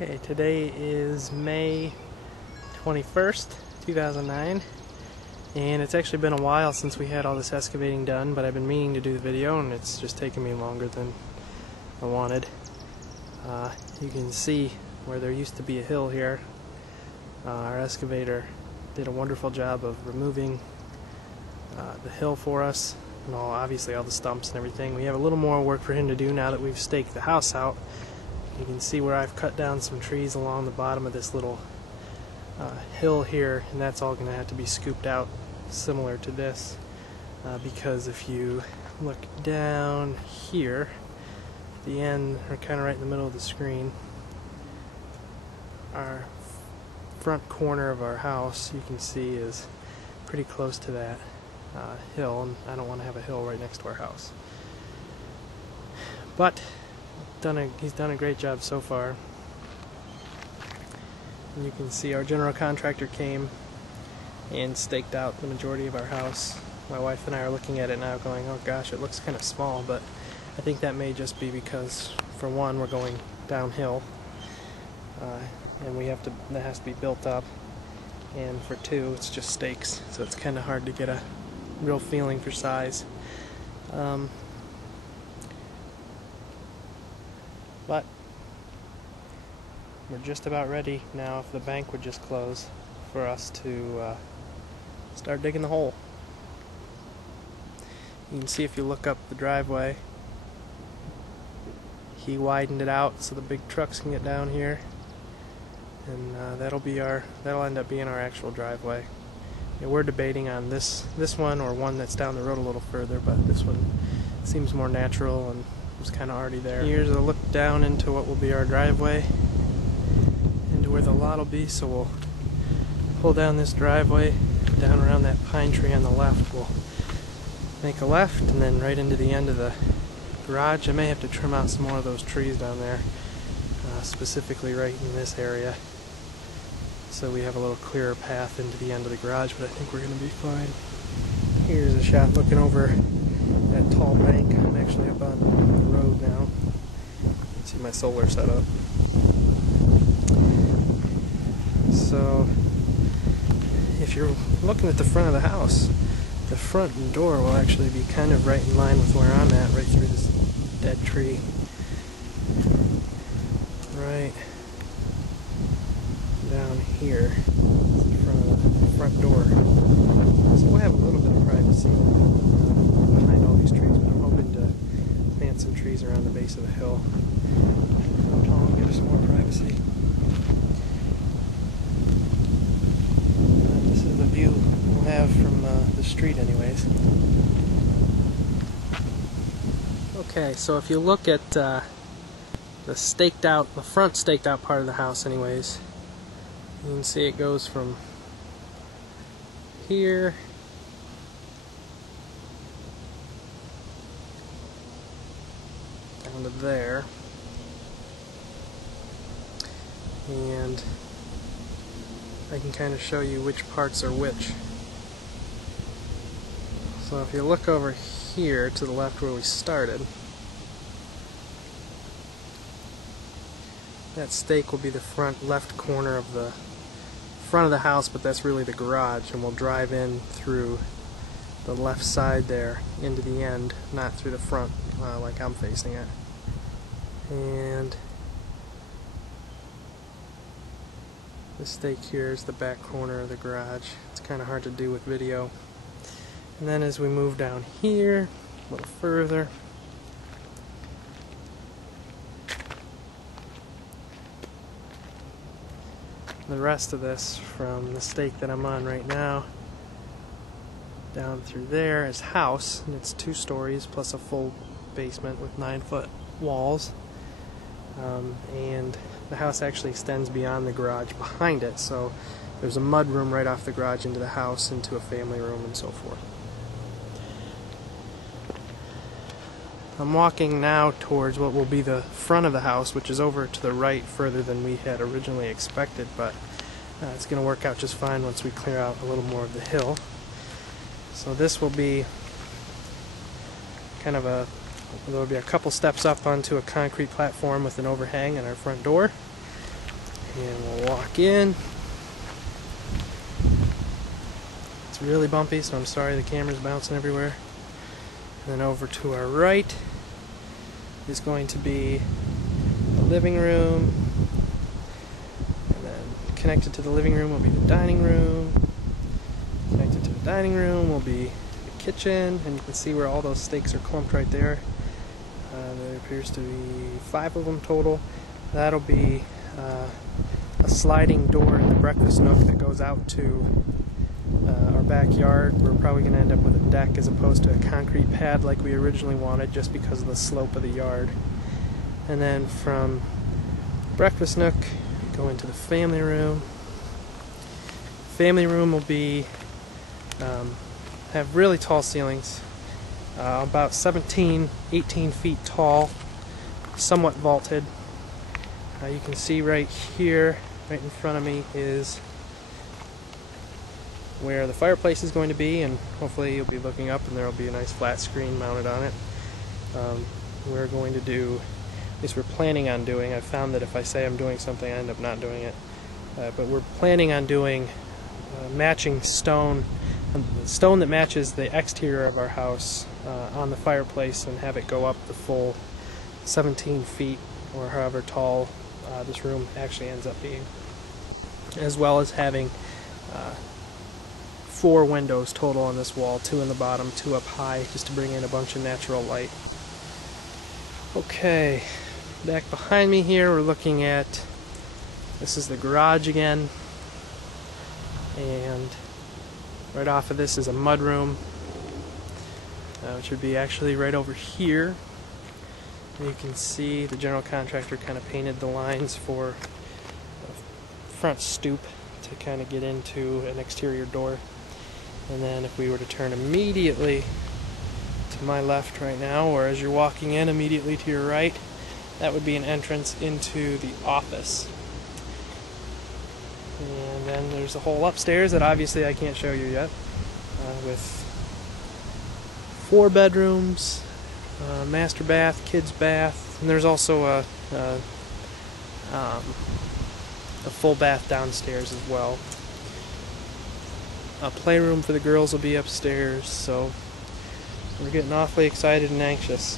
Okay, today is May 21st, 2009, and it's actually been a while since we had all this excavating done, but I've been meaning to do the video and it's just taken me longer than I wanted. You can see where there used to be a hill here. Our excavator did a wonderful job of removing the hill for us, and obviously all the stumps and everything. We have a little more work for him to do now that we've staked the house out. You can see where I've cut down some trees along the bottom of this little hill here, and that's all going to have to be scooped out similar to this, because if you look down here at the end, or kind of right in the middle of the screen, our front corner of our house, you can see, is pretty close to that hill, and I don't want to have a hill right next to our house. But he's done a great job so far. And you can see our general contractor came and staked out the majority of our house. My wife and I are looking at it now going, oh gosh, it looks kind of small, but I think that may just be because, for one, we're going downhill, and that has to be built up, and for two, it's just stakes, so it's kind of hard to get a real feeling for size. But we're just about ready now, if the bank would just close, for us to start digging the hole. You can see if you look up the driveway, he widened it out so the big trucks can get down here, and that'll end up being our actual driveway. And we're debating on this one or one that's down the road a little further, but this one seems more natural and was kind of already there. Here's a look down into what will be our driveway, into where the lot will be. So we'll pull down this driveway, down around that pine tree on the left. We'll make a left, and then right into the end of the garage. I may have to trim out some more of those trees down there, specifically right in this area, so we have a little clearer path into the end of the garage, but I think we're going to be fine. Here's a shot looking over that tall bank. I'm actually up on the road now. You can see my solar setup. So if you're looking at the front of the house, the front door will actually be kind of right in line with where I'm at, right through this dead tree. Right down here in front of the front door. So we'll have a little bit of privacy behind all these trees, but I'm hoping to plant some trees around the base of the hill. I'll give us some more privacy. This is the view we'll have from the street anyways. Okay, so if you look at the front staked out part of the house anyways, you can see it goes from here down to there, and I can kind of show you which parts are which. So if you look over here to the left where we started, that stake will be the front left corner of the front of the house, but that's really the garage, and we'll drive in through the left side there into the end, not through the front like I'm facing it. And this stake here is the back corner of the garage. It's kind of hard to do with video. And then as we move down here a little further, the rest of this, from the stake that I'm on right now down through there, is house, and it's 2 stories plus a full basement with 9-foot walls, and the house actually extends beyond the garage behind it, so there's a mud room right off the garage into the house, into a family room, and so forth. I'm walking now towards what will be the front of the house, which is over to the right further than we had originally expected, but it's going to work out just fine once we clear out a little more of the hill. So this will be kind of there will be a couple steps up onto a concrete platform with an overhang in our front door, And we'll walk in. It's really bumpy, so I'm sorry the camera's bouncing everywhere. And then over to our right is going to be the living room. And then connected to the living room will be the dining room. Connected to the dining room will be the kitchen, and you can see where all those steaks are clumped right there. There appears to be 5 of them total. That'll be a sliding door in the breakfast nook that goes out to our backyard. We're probably going to end up with a deck as opposed to a concrete pad like we originally wanted, just because of the slope of the yard. And then from breakfast nook, go into the family room. Family room will be have really tall ceilings, about 17, 18 feet tall, somewhat vaulted. You can see right here, right in front of me, is where the fireplace is going to be, and hopefully you'll be looking up and there will be a nice flat screen mounted on it. We're going to do, at least we're planning on doing, I've found that if I say I'm doing something I end up not doing it, but we're planning on doing matching stone that matches the exterior of our house on the fireplace, and have it go up the full 17 feet or however tall this room actually ends up being, as well as having 4 windows total on this wall, 2 in the bottom, 2 up high, just to bring in a bunch of natural light. Okay, back behind me here we're looking at, this is the garage again, and right off of this is a mud room, which would be actually right over here. And you can see the general contractor kind of painted the lines for the front stoop to kind of get into an exterior door. And then if we were to turn immediately to my left right now, or as you're walking in immediately to your right, that would be an entrance into the office. And then there's a whole upstairs that obviously I can't show you yet, with 4 bedrooms, master bath, kids bath, and there's also a full bath downstairs as well. A playroom for the girls will be upstairs, so we're getting awfully excited and anxious.